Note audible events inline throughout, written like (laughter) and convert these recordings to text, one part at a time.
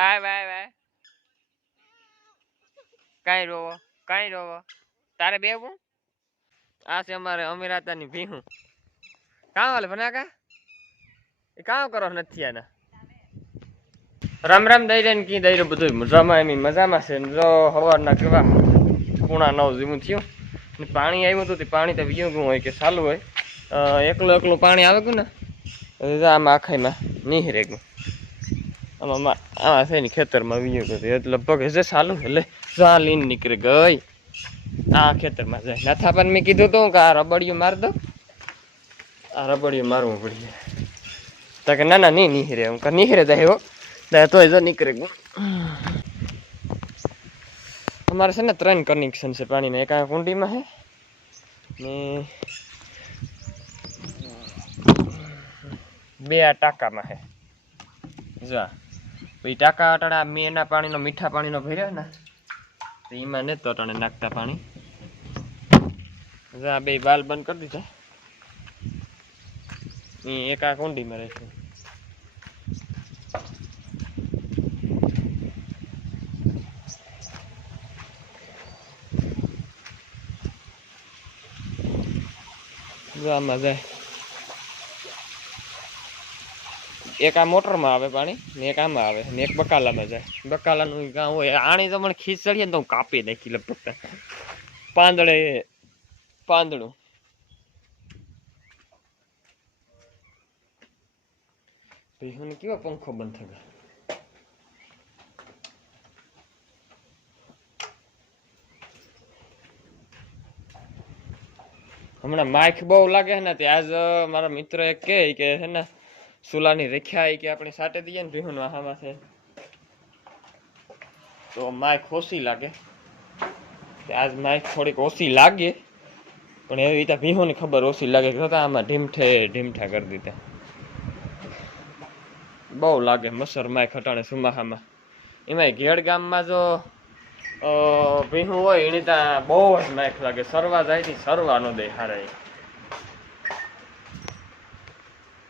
આય bye bye કાઈ રોવો, કાંઈ રોવો. તારે બેવું આ છે અમારે અમીરાતાની ભીહું. કાં હાલે ભનાકા? એ કાં કરો નથી આના? રામ રામ દઈ ને કી દઈ બધું મજામાં, એમ મજામાં છે. જો સવારના કેવા પૂણા નવ જેવું થયું. પાણી આવ્યું હતું, તે પાણી તો વીયું ગયું હોય કે ચાલુ હોય. એકલું એકલું પાણી આવે ગયું ને આમાં આખાઈમાં નીહરે ગયું. આમાં આમાં આમાં ને ખેતરમાં વીયું ગયું એટલે લગભગ છે ચાલુ એટલે જો આ લીન નીકળી ગઈ. આ ખેતરમાં જાય. નથા પણ મેં કીધું હતું કે આ રબડિયું માર દો. આ રબડિયું મારવું પડી તો કે ના ના, નહીં નીહરે હું કે નીહરે જાય એવો તોય જો નીકળે. અમારે છે ને ત્રણ કનેક્શન છે પાણીના. એક આ કુંડીમાં છે. ને બે આ ટાંકામાં છે. જો. પછી ટાંકા અટાણા મેં એના પાણીનો મીઠા પાણીનો ભર્યો ને, તો એમાં ને તો અટાણે નાખતા પાણી. આ બે બાલ બંધ કરી દીધા. એ એક આ કુંડીમાં રહેશે. આમાં જાય. એક આ મોટરમાં આવે પાણી ને એક આમાં આવે ને એક બકાલામાં જાય. બકાલાનું કાં હોય. આણી તો મને ખીચ ચડીએ ને તો હું કાપી નાખી લગભગ. પાંદડે પાંદડું. ભીહુને કેવો પંખો બંધ થઈ ગયો હમણાં માઇક બહુ લાગે છે ને તે આજ અ, મારા મિત્ર એક કહે કે છે ને સુલાની રેખ્યા કે આપણે સાટે દઈએ ને ભીહું વાહામાં તો માય ઓછી લાગે. આજ માય થોડીક ઓછી લાગે, પણ એવી રીતે ભીહોની ખબર ઓછી લાગે કે આમાં ઢીમઠે, ઢીમઠા કરી દીધા. બહુ લાગે મસર માય ખટાણે સુમાહામાં. એમાંય ઘેડ ગામમાં જો ભીહું હોય એની ત્યાં બહુ જ માયક લાગે. સરવા જાય થી સરવા નો દે હારા એ. હમ.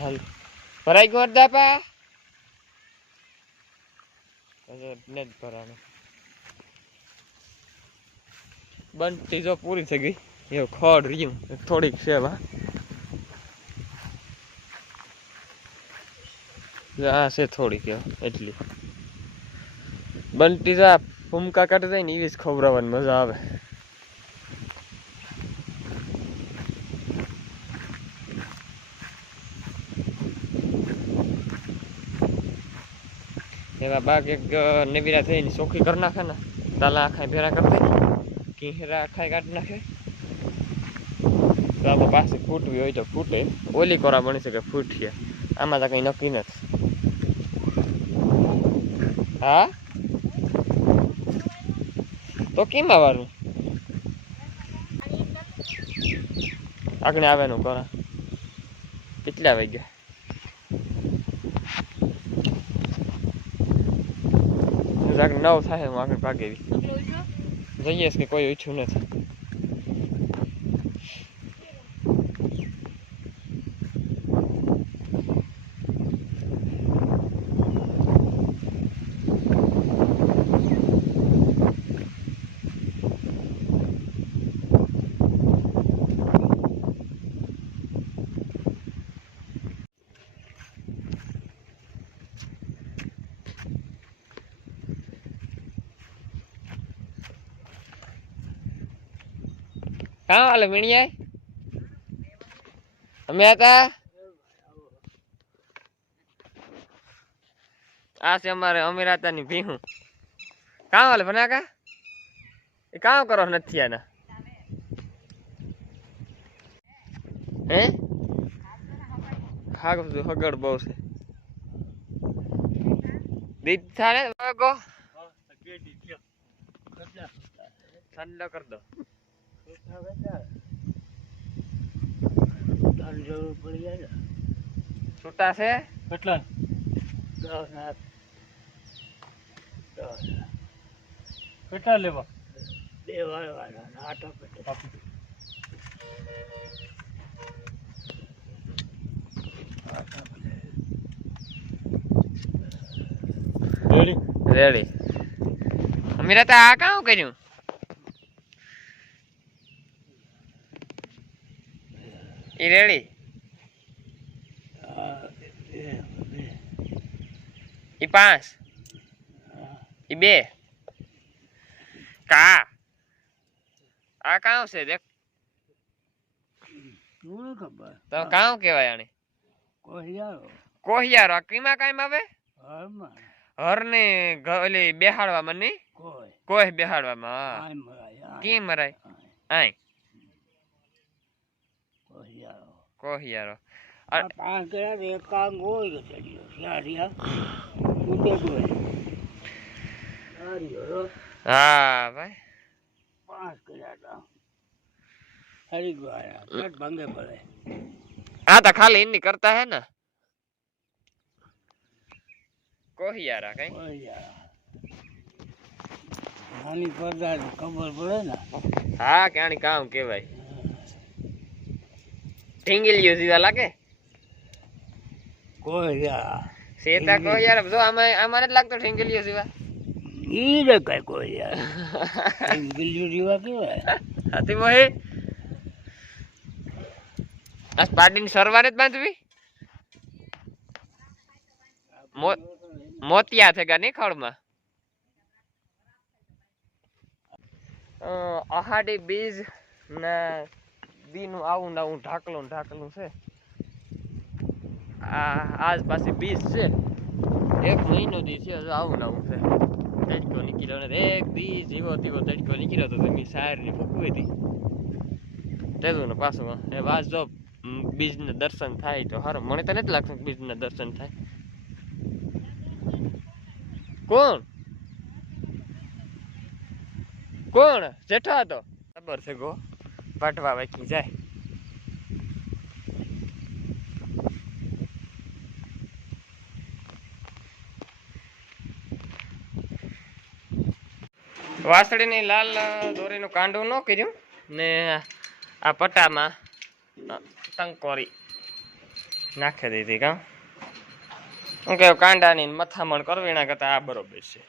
હાલ. ભરાઈ ગયો દાપા ને જ ભરાણું. બનતી ચીજો પૂરી થઈ ગઈ. એ ખડ રહ્યું. થોડીક છે આ છે થોડીક એટલી. બનતી ચીજા ફૂમકા કાઢી ને એવી જ ખવડાવવાની મજા આવે. એવા બાગ એક નવીરા થઈને ચોખ્ખી કરી નાખે ને તાલા આખા ભેરા કરી દે કિંહરા આખાય કાઢી નાખે. તો આમાં પાસે ફૂટવી હોય તો ફૂટે. ઓલી કોરા બની શકે ફૂટીએ આમાં તો કંઈ નક્કી નથી. હા? તો કેમ આવવાનું? આગળ આવેનું કોરા. કેટલા વાગ્યા? આગળ નવ થાય હું આગળ ભાગે જઈએ કે કોઈ ઈચ્છું નથી. કાં હાલે મીણિયા અમે હતા? આ છે અમારે અમીરાતાની ભીહું. કાં હાલે ભનાકા? એ કામ કરો નથી આના? હે? ખાગ બધું હગડ બહુ છે. દીધા ને ઠંડો કર દો. તારી જરૂર પડી જાય ને. છૂટા છે? કેટલા? દસ ના. દસ. કેટલા લેવા? બે વાળવાના આટો પેટો રેડી. રેડી. અમીરા તા આ કામ કર્યું? ઈ રેડી? ઈ પાંચ? ઈ બે? કા? આ કામ છે દેખ. ખબર? તો કામ કેવાય આને. કોહિયારો. યારો કોહિયારો કીમાં કામ આવે? હરમાં હરને ઘ- ઓલી બેહાડવામાં નહીં? કોઈ. કોઈ બેહાડવામાં કેમ મરાય? આય. આય કોઈ યારો કોહિયારો આ પાંચ કર્યા તો એક કામ હોય કે ચડ્યો સારિયા ઉતે ગોય સારિયો હા? ભાઈ. હા તો ખાલી એની કરતા હે ને. કોહિયારા કઈ. કોહિયારા યાર. નાની પડદા ખબર પડે ને. હા ક્યાંની કામ કેવાય ઢીંગલીઓ સીધા લાગે કોઈ યાર. સેતા યાર જો આમાં અમારે જ લાગતો ઢીંગલીઓ સીવા ઈ રે કઈ કોઈ યાર. ગિલ્યું સીવા કેવાય હાથી મોહી. આ પાડીની સરવારે જ બાંધવી? મોતિયા છે નહીં ખળમાં અ, અહાડી બીજ ને દીનું આવું ને આવું, ઢાકલું ઢાકલું છે. આ આજ પાસે બીજ છે. એક મહિનો દી છે આવું ને છે. તડકો નીકળ્યો ને એક દી જીવો તીવો તડકો નીકળ્યો તો તમે સારની ફૂકવી હતી તેલું ને પાછું, એ વાસ જો બીજ ને દર્શન થાય તો હારું. મને તો નથી લાગતું બીજ ને દર્શન થાય. કોણ? કોણ? જેઠા હતો ખબર છે ગો. પાટવા વાંચી જાય. વાસળીની લાલ દોરીનું કાંડું ન કર્યું? ને આ પટામાં ટંકોરી નાખી દીધી, કાં? હું કે કાંડાની મથામણ કરવી એના કરતાં આ બરોબર છે.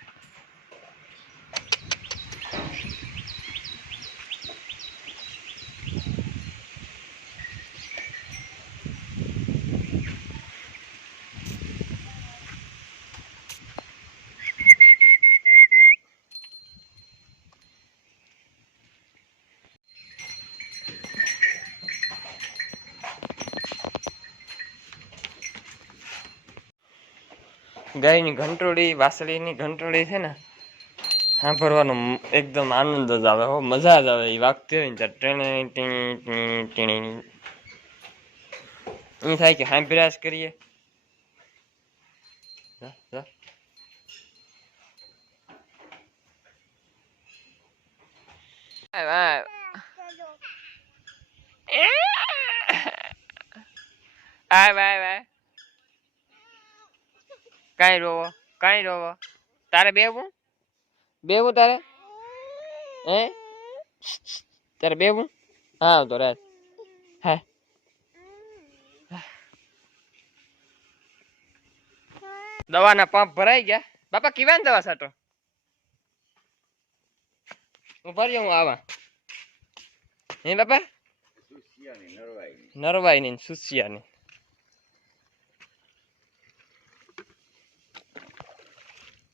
ગાયની ઘંટોળી વાસળીની ઘંટોળી છે ને સાંભળવાનો એકદમ આનંદ જ આવે. હો મજા જ આવે. એ વાગતી હોય ને ત્યારે ટીણી ટીણી ટીણી ટીણી. એમ થાય કે સાંભળ્યા જ કરીએ. (laughs) આવ, આવ, આવ. કાંઈ રોવો કાંઈ રોવો. તારે બેવું? બેવું તારે? હે? તારે બેવું? હા તો રાત હા. દવાના પંપ ભરાઈ ગયા. બાપા કેવાની દવા સાટો? હું ભરી હું આવા. હે બાપા? નરવાઈ ની સુસિયા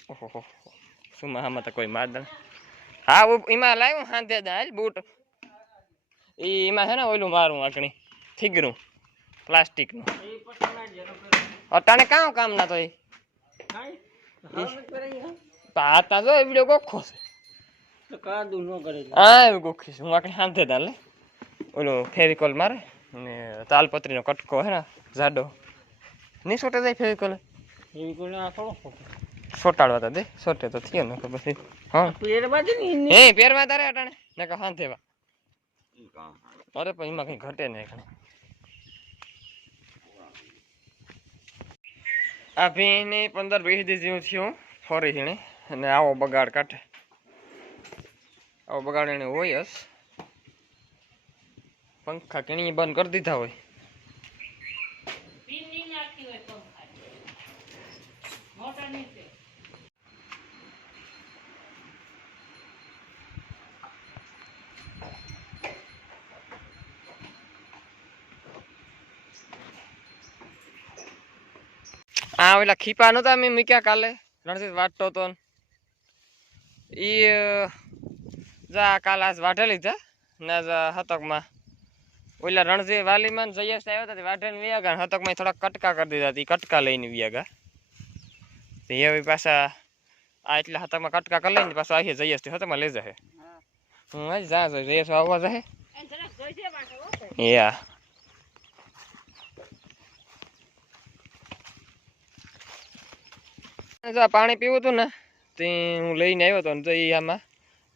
ઓહો આમાં તો કોઈ માદણ હા એમાં લાવ્યું હાંધે હાલ બૂટ. એ એમાં છે ને ઓલું મારું આકણી થીગરું પ્લાસ્ટિકનું. અટાણે કામ કામ ના તો એ પાતા જો એવડો ગોખો છે. હા એવું ગોખી છું. હું આકણી હાંધે દાલ ઓલો ફેવિકોલ મારે. ને તાલપત્રીનો કટકો હે ને જાડો. નહીં છોટે જાય ફેવિકોલ? ફેવિકોલ ના થોડો સોટાડવા તા દે સોટે તો થયો ને કે પછી હા. પેર બાજુ ને એની? હે પેરવા તારે અટાણે ને કે હા થેવા અરે પણ એમાં કઈ ઘટે નહીં કણે આ ભીને પંદર વીસ દી જેવું થયું ફરી હીણે અને આવો બગાડ કાઢે. આવો બગાડ એને હોય જ. પંખા કેણી બંધ કરી દીધા હોય. પીની નાખી હોય પંખા. મોટર નીચે આ ઓલા ખીપા નતા મેં મૂક્યા કાલે રણજીત વાટતો હતો ઈ જા કાલ આજ વાઢે લીધા ને જા હતકમાં ઓલા રણજી વાલીમાં જયેશ આવ્યા હતા તે વાઢે વ્યા ગયા હતકમાં થોડા કટકા કરી દીધા હતી કટકા લઈને વ્યાગા તે પાછા આ એટલે હતકમાં કટકા કરી લઈને પાછા આવીએ જયેશ તે હતકમાં લઈ જશે હું જા જયેશ આવવા જશે એ હો. યા જો પાણી પીવું હતું ને તે હું લઈને આવ્યો હતો ને તો એ આમાં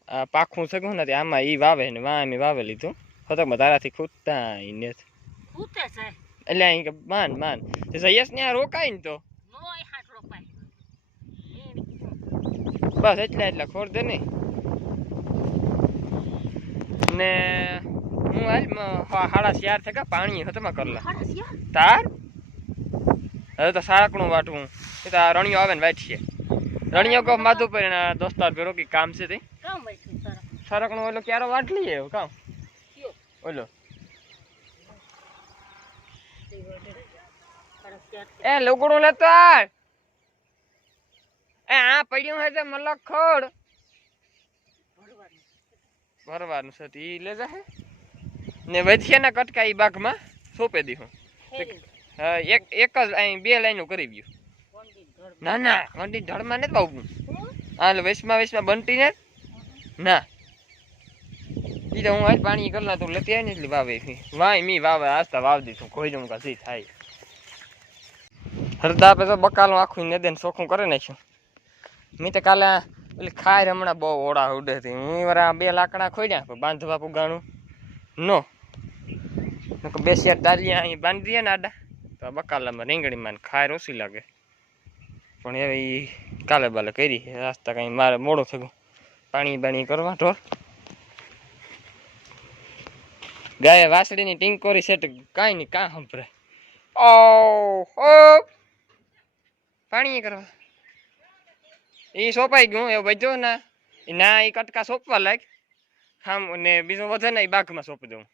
આ પાખું સગું ને આમાં એ વાવે ને વા એમ વાવે લીધું. હતકમાં તારાથી ખૂટતા એટલે અહીં કે માન માન. તે ને આ રોકાય ને તો. બસ એટલા એટલા ખોર દે નહીં ને હું હાલ હાડા ચાર થકા પાણી હતમાં કરલા તાર? હવે તો સાળકણું વાટવું. એ તો આ રણિયો આવે ને વાટશે રણિયો કહો માધુ પર એના દોસ્તાર ભેરો કે કામ છે તે? કામ સાળકણું ઓલો ક્યારો વાટ લઈએ એવું કામ? ઓલો. એ લુગડું લેતો આવ એ આ પડ્યું હોય છે મલક ખોડ ભરવાનું છે ઈ લે જાહે ને વધીએ ના કટકા ઈ બાગમાં સોંપે દીધું હા. એક એક જ અહીં બે લાઈનો કરી ગયું ના ના વંડી ધડમાં નથી બાબુ હા, એટલે વેસમાં વેસમાં બનતી ને? ના. તો હું આજ પાણી કરલા તું લેતી આવી ને એટલે વાવે વાય મી વાવે આસ્તા વાવ દીધું. કોઈ જમ કાથી થાય. હરદા આપે તો બકાલું આખું ને દેન ચોખ્ખું કરી નાખ્યું. મેં તો કાલે પેલી ખાર હમણાં બહુ ઓળા ઉડે હતી હું વરા બે લાકડા ખોડ્યા બાંધવા પુગાણું. નો. બે શેર દાલિયા અહીં બાંધી ને આડા. તો આ બકાલામાં રીંગણીમાં ખાય ઓછી લાગે. પણ ઈ કાલે બાલે કરી રાસ્તા કઈ મારે મોડો થયું. પાણી બાણી કરવા ઢોર ગાય વાસળીની ટીંકોરી સેટ કાંઈ નહીં, કાં સંભળાય. ઓ પાણી કરવા. એ સોંપાઈ ગયું એવું બધું ના. ના એ કટકા સોંપવા લાગ આમ ને બીજું વધે ને એ બાગમાં સોંપી દઉં.